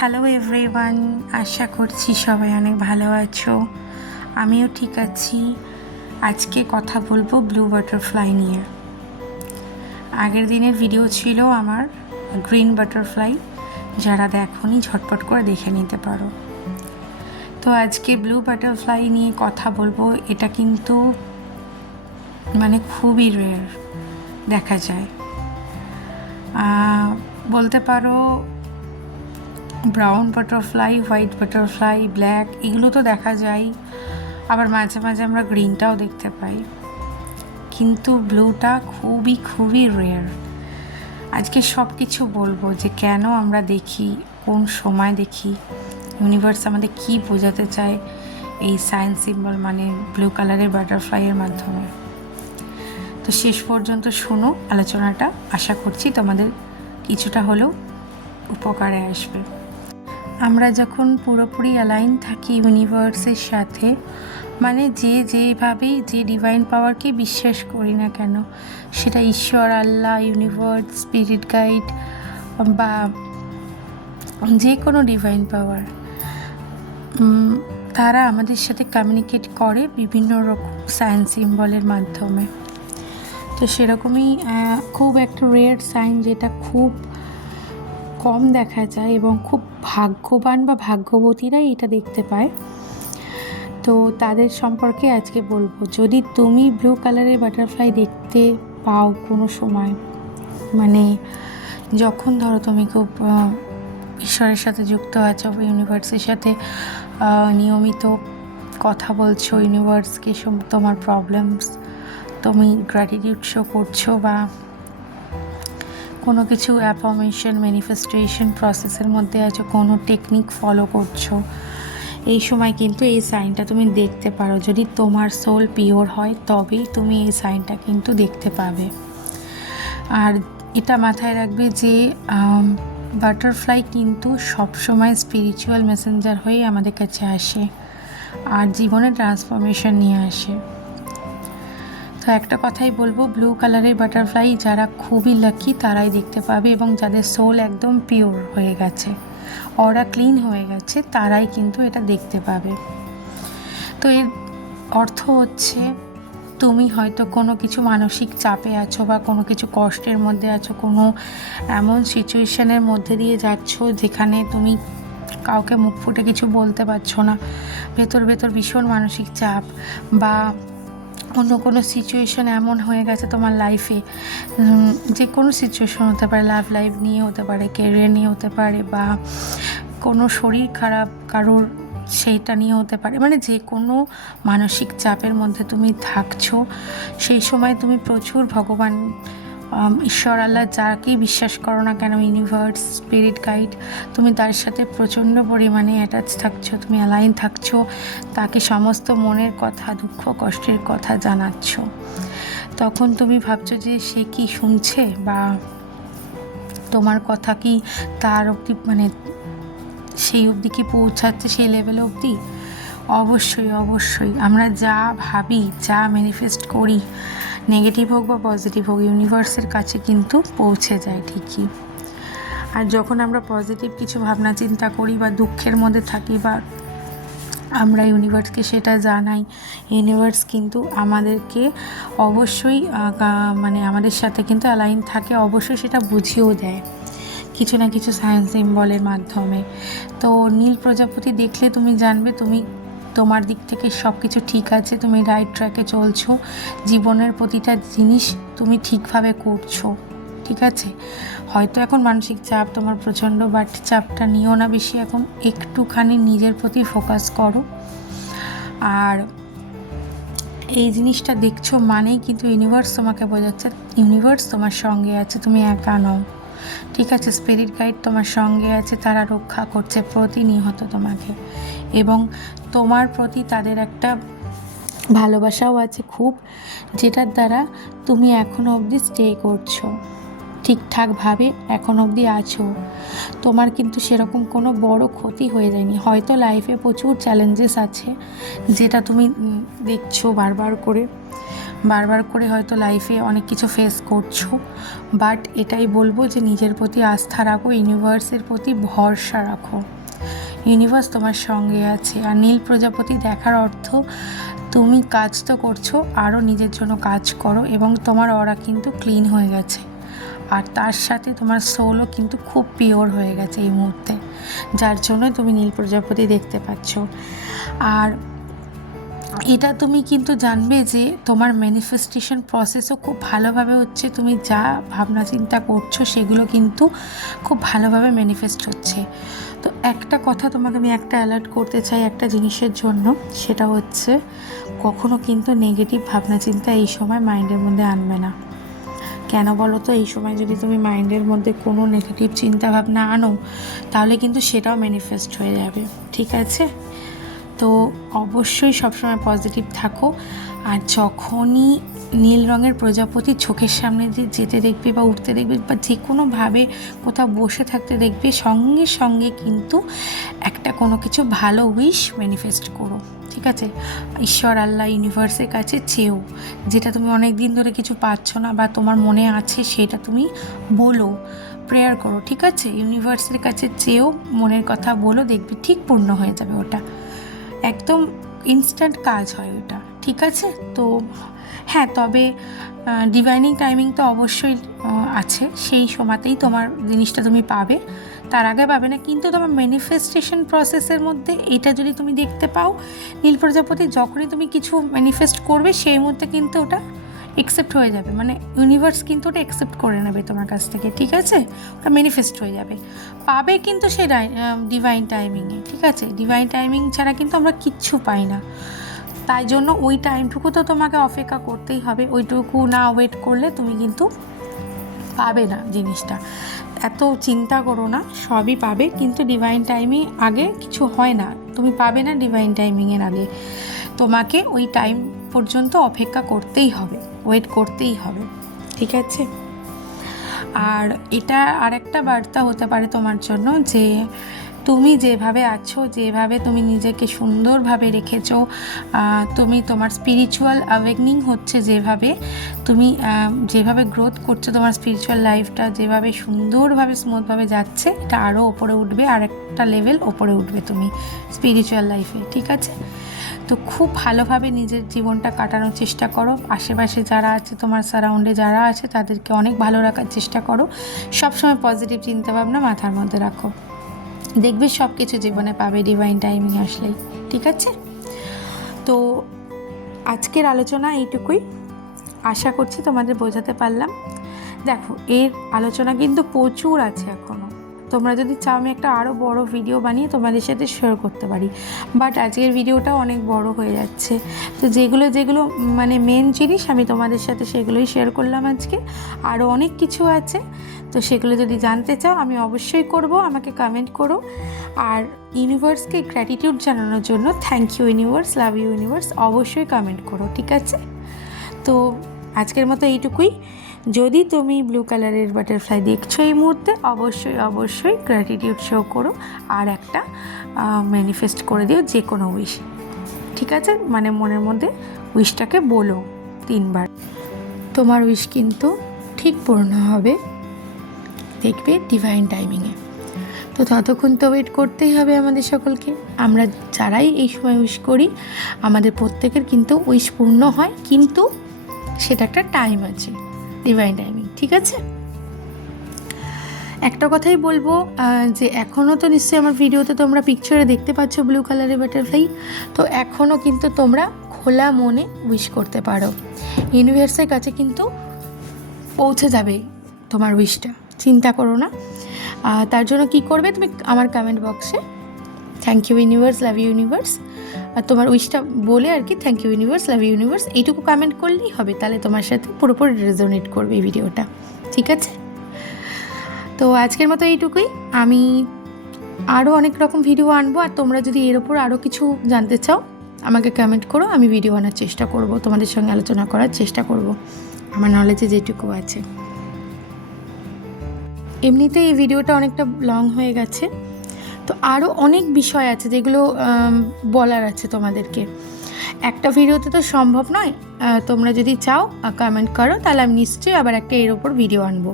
Hello everyone, আশা করছি সবাই অনেক ভালো আছো। আমিও ঠিক আছি। আজকে কথা বলবো ব্লু বাটারফ্লাই নিয়ে। আগের দিনের ভিডিও ছিল আমার গ্রিন বাটারফ্লাই, যারা দেখোনি ঝটপট করে দেখে নিতে পারো। তো আজকে ব্লু বাটারফ্লাই নিয়ে কথা বলবো। এটা কিন্তু খুবই রেয়ার দেখা যায়, বলতে পারো। Brown butterfly, white butterfly, black এগুলো তো দেখা যায়, আবার মাঝে মাঝে আমরা গ্রিনটাও দেখতে পাই, কিন্তু ব্লুটা খুবই রেয়ার। আজকে সব কিছু বলবো যে কেন আমরা দেখি, কোন সময় দেখি, ইউনিভার্স আমাদের কি বোঝাতে চায় এই সাইন সিম্বল ব্লু কালারের বাটারফ্লাইয়ের মাধ্যমে। তো শেষ পর্যন্ত শোনো আলোচনাটা, আশা করছি তোমাদের কিছুটা হলেও উপকারে আসবে। আমরা যখন পুরোপুরি অ্যালাইন থাকি ইউনিভার্সের সাথে, যেভাবেই যে ডিভাইন পাওয়ারকে বিশ্বাস করি না কেন, সেটা ঈশ্বর, আল্লাহ, ইউনিভার্স, স্পিরিট গাইড বা যে কোনো ডিভাইন পাওয়ার, তারা আমাদের সাথে কমিউনিকেট করে বিভিন্ন রকম সাইন সিম্বলের মাধ্যমে। তো সেরকমই খুব একটা রেয়ার সাইন, যেটা খুব কম দেখা যায় এবং খুব ভাগ্যবান বা ভাগ্যবতীরাই এটা দেখতে পায়। তো তাদের সম্পর্কে আজকে বলবো। যদি তুমি ব্লু কালারের বাটারফ্লাই দেখতে পাও কোনো সময়, যখন ধরো তুমি খুব ঈশ্বরের সাথে যুক্ত আছো, ইউনিভার্সের সাথে নিয়মিত কথা বলছো, ইউনিভার্সকে তোমার প্রবলেমস তুমি গ্র্যাটিটিউড শো করছো, বা কোনো কিছু অ্যাফার্মেশন, ম্যানিফেস্টেশন প্রসেসের মধ্যে আছো, কোনো টেকনিক ফলো করছো, এই সময় কিন্তু এই সাইনটা তুমি দেখতে পারো। যদি তোমার সোল পিওর হয় তবেই তুমি এই সাইনটা কিন্তু দেখতে পাবে। আর এটা মাথায় রাখবে যে বাটারফ্লাই কিন্তু সবসময় স্পিরিচুয়াল মেসেঞ্জার হয়ে আমাদের কাছে আসে আর জীবনে ট্রান্সফরমেশন নিয়ে আসে। তো একটা কথাই বলবো, ব্লু কালারের বাটারফ্লাই যারা খুবই লাকি তারাই দেখতে পাবে, এবং যাদের সোল একদম পিওর হয়ে গেছে, অরা ক্লিন হয়ে গেছে, তারাই কিন্তু এটা দেখতে পাবে। তো এর অর্থ হচ্ছে, তুমি হয়তো কোনো কিছু মানসিক চাপে আছো বা কোনো কিছু কষ্টের মধ্যে আছো, কোনো এমন সিচুয়েশনের মধ্যে দিয়ে যাচ্ছ যেখানে তুমি কাউকে মুখ ফুটে কিছু বলতে পারছো না, ভেতর ভীষণ মানসিক চাপ, বা অন্য কোনো সিচুয়েশন এমন হয়ে গেছে তোমার লাইফে, যে কোনো সিচুয়েশন হতে পারে, লাভ লাইফ নিয়ে হতে পারে, ক্যারিয়ার নিয়ে হতে পারে, বা কোনো শরীর খারাপ কারোর সেইটা নিয়ে হতে পারে, যে কোনো মানসিক চাপের মধ্যে তুমি থাকছো, সেই সময় তুমি প্রচুর ভগবান, ঈশ্বর, আল্লাহ, যাকেই বিশ্বাস করো না কেন, ইউনিভার্স, স্পিরিট গাইড, তুমি তার সাথে প্রচণ্ড পরিমাণে অ্যাটাচ থাকছো, তুমি অ্যালাইন থাকছো, তাকে সমস্ত মনের কথা, দুঃখ কষ্টের কথা জানাচ্ছ। তখন তুমি ভাবছো যে সে কি শুনছে, বা তোমার কথা কি তার অবধি, সেই অবধি কি পৌঁছাচ্ছে, সেই লেভেল অবধি। অবশ্যই আমরা যা ভাবি, যা ম্যানিফেস্ট করি, নেগেটিভ হোক বা পজিটিভ হোক, ইউনিভার্সের কাছে কিন্তু পৌঁছে যায় ঠিকই। আর যখন আমরা পজিটিভ কিছু ভাবনা চিন্তা করি বা দুঃখের মধ্যে থাকি, বা আমরা ইউনিভার্সকে সেটা জানাই, ইউনিভার্স কিন্তু আমাদেরকে অবশ্যই আমাদের সাথে কিন্তু অ্যালাইন থাকে, অবশ্যই সেটা বুঝিয়েও দেয় কিছু না কিছু সাইন সিম্বলের মাধ্যমে। তো নীল প্রজাপতি দেখলে তুমি জানবে তোমার দিক থেকে সব কিছু ঠিক আছে, তুমি রাইট ট্র্যাকে চলছো, জীবনের প্রতিটা জিনিস তুমি ঠিকভাবে করছো, ঠিক আছে। হয়তো এখন মানসিক চাপ তোমার প্রচণ্ড, বাট চাপটা নিও না বেশি, এখন একটুখানি নিজের প্রতি ফোকাস করো। আর এই জিনিসটা দেখছো মানেই কিন্তু ইউনিভার্স তোমাকে বোঝাচ্ছে, ইউনিভার্স তোমার সঙ্গে আছে, তুমি একা নও, ঠিক আছে। স্পিরিট গাইড তোমার সঙ্গে আছে, তারা রক্ষা করছে প্রতিনিয়ত তোমাকে, এবং তোমার প্রতি তাদের একটা ভালোবাসাও আছে খুব, যেটার দ্বারা তুমি এখনও অবধি স্টে করছো, ঠিকঠাকভাবে এখনও অবধি আছো। তোমার কিন্তু সেরকম কোনো বড় ক্ষতি হয়ে যায়নি। হয়তো লাইফে প্রচুর চ্যালেঞ্জেস আছে, যেটা তুমি দেখছো বারবার করে, বারবার করে হয়তো লাইফে অনেক কিছু ফেস করছো, বাট এটাই বলবো যে নিজের প্রতি আস্থা রাখো, ইউনিভার্সের প্রতি ভরসা রাখো। ইউনিভার্স তোমার সঙ্গে আছে। আর নীল প্রজাপতি দেখার অর্থ তুমি কাজ তো করছো, আরও নিজের জন্য কাজ করো, এবং তোমার অরা কিন্তু ক্লিন হয়ে গেছে। আর তার সাথে তোমার সোলও কিন্তু খুব পিওর হয়ে গেছে এই মুহূর্তে, যার জন্য তুমি নীল প্রজাপতি দেখতে পাচ্ছ। আর এটা তুমি কিন্তু জানবে যে তোমার ম্যানিফেস্টেশন প্রসেসও খুব ভালোভাবে হচ্ছে। তুমি যা ভাবনা চিন্তা করছো সেগুলো কিন্তু খুব ভালোভাবে ম্যানিফেস্ট হচ্ছে। তো একটা কথা তোমাকে আমি একটা অ্যালার্ট করতে চাই একটা জিনিসের জন্য, সেটা হচ্ছে কখনো কিন্তু নেগেটিভ ভাবনা চিন্তা এই সময় মাইন্ডের মধ্যে আনবে না। কেন বলো তো? এই সময় যদি তুমি মাইন্ডের মধ্যে কোনো নেগেটিভ চিন্তা ভাবনা আনো, তাহলে কিন্তু সেটাও ম্যানিফেস্ট হয়ে যাবে, ঠিক আছে? তো অবশ্যই সবসময় পজিটিভ থাকো। আর যখনই নীল রঙের প্রজাপতি চোখের সামনে দিয়ে যেতে দেখবে বা উঠতে দেখবে বা যে কোনোভাবে কোথাও বসে থাকতে দেখবে, সঙ্গে সঙ্গে কিন্তু একটা কোনো কিছু ভালো উইশ ম্যানিফেস্ট করো, ঠিক আছে? ঈশ্বর, আল্লাহ, ইউনিভার্সের কাছে চেয়েও, যেটা তুমি অনেক দিন ধরে কিছু পাচ্ছ না বা তোমার মনে আছে সেটা তুমি বলো, প্রেয়ার করো, ঠিক আছে? ইউনিভার্সের কাছে চেয়েও মনের কথা বলো, দেখবি ঠিক পূর্ণ হয়ে যাবে। ওটা একদম ইনস্ট্যান্ট কাজ হয় ওটা, ঠিক আছে? তো হ্যাঁ, তবে ডিভাইনিং টাইমিং তো অবশ্যই আছে, সেই সময়তেই তোমার জিনিসটা তুমি পাবে, তার আগে পাবে না। কিন্তু তোমার ম্যানিফেস্টেশন প্রসেসের মধ্যে এটা যদি তুমি দেখতে পাও, নীল প্রজাপতি যখনই তুমি কিছু ম্যানিফেস্ট করবে সেই মুহূর্তে কিন্তু ওটা অ্যাকসেপ্ট হয়ে যাবে, মানে ইউনিভার্স কিন্তু ওটা অ্যাকসেপ্ট করে নেবে তোমার কাছ থেকে, ঠিক আছে? ওটা ম্যানিফেস্ট হয়ে যাবে, পাবে কিন্তু সেই ডিভাইন টাইমিংয়ে, ঠিক আছে? ডিভাইন টাইমিং ছাড়া কিন্তু আমরা কিচ্ছু পাই না। তাই জন্য ওই টাইমটুকু তো তোমাকে অপেক্ষা করতেই হবে। ওইটুকু না ওয়েট করলে তুমি কিন্তু পাবে না জিনিসটা। এত চিন্তা করো না, সবই পাবে, কিন্তু ডিভাইন টাইমে আগে কিছু হয় না, তুমি পাবে না ডিভাইন টাইমিংয়ের আগে। তোমাকে ওই টাইম পর্যন্ত অপেক্ষা করতেই হবে, ওয়েট করতেই হবে, ঠিক আছে? আর এটা আরেকটা বার্তা হতে পারে তোমার জন্য যে তুমি যেভাবে আছো, যেভাবে তুমি নিজেকে সুন্দরভাবে রেখেছো, তুমি তোমার স্পিরিচুয়াল অ্যাওয়েকনিং হচ্ছে, যেভাবে তুমি যেভাবে গ্রোথ করছো, তোমার স্পিরিচুয়াল লাইফটা যেভাবে সুন্দরভাবে স্মুথভাবে যাচ্ছে, এটা আরও ওপরে উঠবে, আর একটা লেভেল ওপরে উঠবে তুমি স্পিরিচুয়াল লাইফে, ঠিক আছে? তো খুব ভালোভাবে নিজের জীবনটা কাটানোর চেষ্টা করো। আশেপাশে যারা আছে, তোমার সারাউন্ডে যারা আছে, তাদেরকে অনেক ভালো রাখার চেষ্টা করো। সবসময় পজিটিভ চিন্তাভাবনা মাথার মধ্যে রাখো, দেখবে সব কিছু জীবনে পাবে ডিভাইন টাইমিং আসলেই, ঠিক আছে? তো আজকের আলোচনা এইটুকুই, আশা করছি তোমাদের বোঝাতে পারলাম। দেখো, এর আলোচনা কিন্তু প্রচুর আছে এখনও, তোমরা যদি চাও আমি একটা আরও বড় ভিডিও বানিয়ে তোমাদের সাথে শেয়ার করতে পারি, বাট আজকের ভিডিওটাও অনেক বড় হয়ে যাচ্ছে। তো যেগুলো যেগুলো মানে মেন জিনিস আমি তোমাদের সাথে সেগুলোই শেয়ার করলাম আজকে। আরও অনেক কিছু আছে, তো সেগুলো যদি জানতে চাও আমি অবশ্যই করব, আমাকে কমেন্ট করো। আর ইউনিভার্সকে গ্র্যাটিটিউড জানানোর জন্য thank you universe, love you universe অবশ্যই কমেন্ট করো, ঠিক আছে? তো আজকের মতো এইটুকুই। যদি তুমি ব্লু কালারের বাটারফ্লাই দেখছো এই মুহূর্তে, অবশ্যই অবশ্যই গ্র্যাটিটিউড শো করো আর একটা ম্যানিফেস্ট করে দিও যে কোনো উইশ, ঠিক আছে? মানে মনের মধ্যে উইশটাকে বলো 3 বার, তোমার উইশ কিন্তু ঠিক পূর্ণ হবে, দেখবে ডিভাইন টাইমিংয়ে। তো ততক্ষণ তো ওয়েট করতেই হবে আমাদের সকলকে। আমরা যারাই এই সময় উইশ করি, আমাদের প্রত্যেকের কিন্তু উইশ পূর্ণ হয়, কিন্তু সেটা একটা টাইম আছে, ডিভাইন টাইমিং, ঠিক আছে? একটা কথাই বলবো যে এখনও তো নিশ্চয়ই আমার ভিডিওতে তোমরা পিকচারে দেখতে পাচ্ছ ব্লু কালারের বাটারফ্লাই, তো এখনও কিন্তু তোমরা খোলা মনে উইশ করতে পারো, ইউনিভার্সের কাছে কিন্তু পৌঁছে যাবে তোমার উইশটা, চিন্তা করো না। তার জন্য কি করবে, তুমি আমার কমেন্ট বক্সে thank you universe, love you universe, আর তোমার উইশটা বলে আর কি, thank you universe, love you universe, এইটুকু কমেন্ট করলেই হবে, তাহলে তোমার সাথে পুরোপুরি রেজোনেট করবে এই ভিডিওটা, ঠিক আছে? তো আজকের মতো এইটুকুই। আমি আরও অনেক রকম ভিডিও আনবো, আর তোমরা যদি এর ওপর আরও কিছু জানতে চাও আমাকে কমেন্ট করো, আমি ভিডিও আনার চেষ্টা করব, তোমাদের সঙ্গে আলোচনা করার চেষ্টা করব আমার নলেজে যেটুকু আছে। এমনিতে এই ভিডিওটা অনেকটা লং হয়ে গেছে, তো আরও অনেক বিষয় আছে যেগুলো বলার আছে তোমাদেরকে। একটা ভিডিওতে তো সম্ভব নয়, তোমরা যদি চাও কমেন্ট করো, তাহলে আমি নিশ্চয়ই আবার একটা এর ওপর ভিডিও আনবো।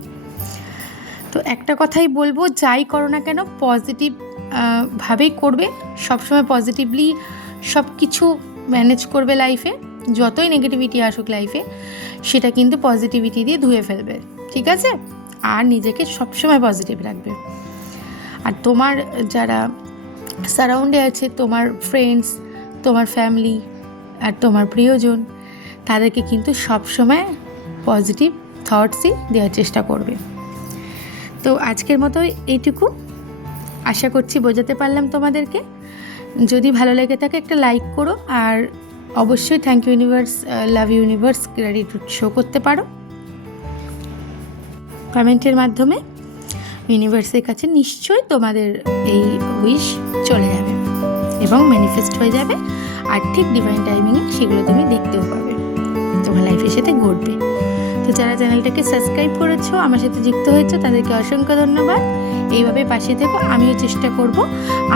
তো একটা কথাই বলবো, যাই করো না কেন পজিটিভ ভাবেই করবে, সবসময় পজিটিভলি সব কিছু ম্যানেজ করবে লাইফে। যতই নেগেটিভিটি আসুক লাইফে, সেটা কিন্তু পজিটিভিটি দিয়ে ধুয়ে ফেলবে, ঠিক আছে? আর নিজেকে সবসময় পজিটিভ রাখবে। আর তোমার যারা সারাউন্ডে আছে, তোমার ফ্রেন্ডস, তোমার ফ্যামিলি আর তোমার প্রিয়জন, তাদেরকে কিন্তু সবসময় পজিটিভ থটসই দেওয়ার চেষ্টা করবে। তো আজকের মতো এইটুকু, আশা করছি বোঝাতে পারলাম তোমাদেরকে। যদি ভালো লেগে থাকে একটা লাইক করো, আর অবশ্যই thank you universe, love you universe gratitude show করতে পারো কমেন্টের মাধ্যমে। ইউনিভার্সের কাছে নিশ্চয়ই তোমাদের এই উইশ চলে যাবে এবং ম্যানিফেস্ট হয়ে যাবে, আর ঠিক ডিভাইন টাইমিংয়ে সেগুলো তুমি দেখতেও পাবে, তোমার লাইফের সাথে ঘটবে। তো যারা চ্যানেলটাকে সাবস্ক্রাইব করেছো, আমার সাথে যুক্ত হয়েছো, তাদেরকে অসংখ্য ধন্যবাদ। এইভাবে পাশে থেকো, আমিও চেষ্টা করব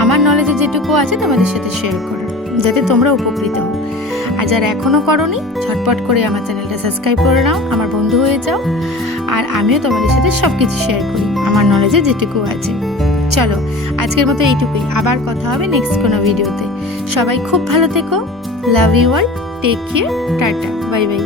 আমার নলেজে যেটুকু আছে তোমাদের সাথে শেয়ার করার, যাতে তোমরা উপকৃত হও। আর যারা এখনও করোনি, ঝটপট করে আমার চ্যানেলটা সাবস্ক্রাইব করে নাও, আমার বন্ধু হয়ে যাও। আর আমিও তোমাদের সাথে সব কিছু শেয়ার করি আমার নলেজে যেটুকু আছে। চলো আজকের মতো এইটুকুই, আবার কথা হবে নেক্সট কোনো ভিডিওতে। সবাই খুব ভালো থেকো, love you all, take care, tata, bye by.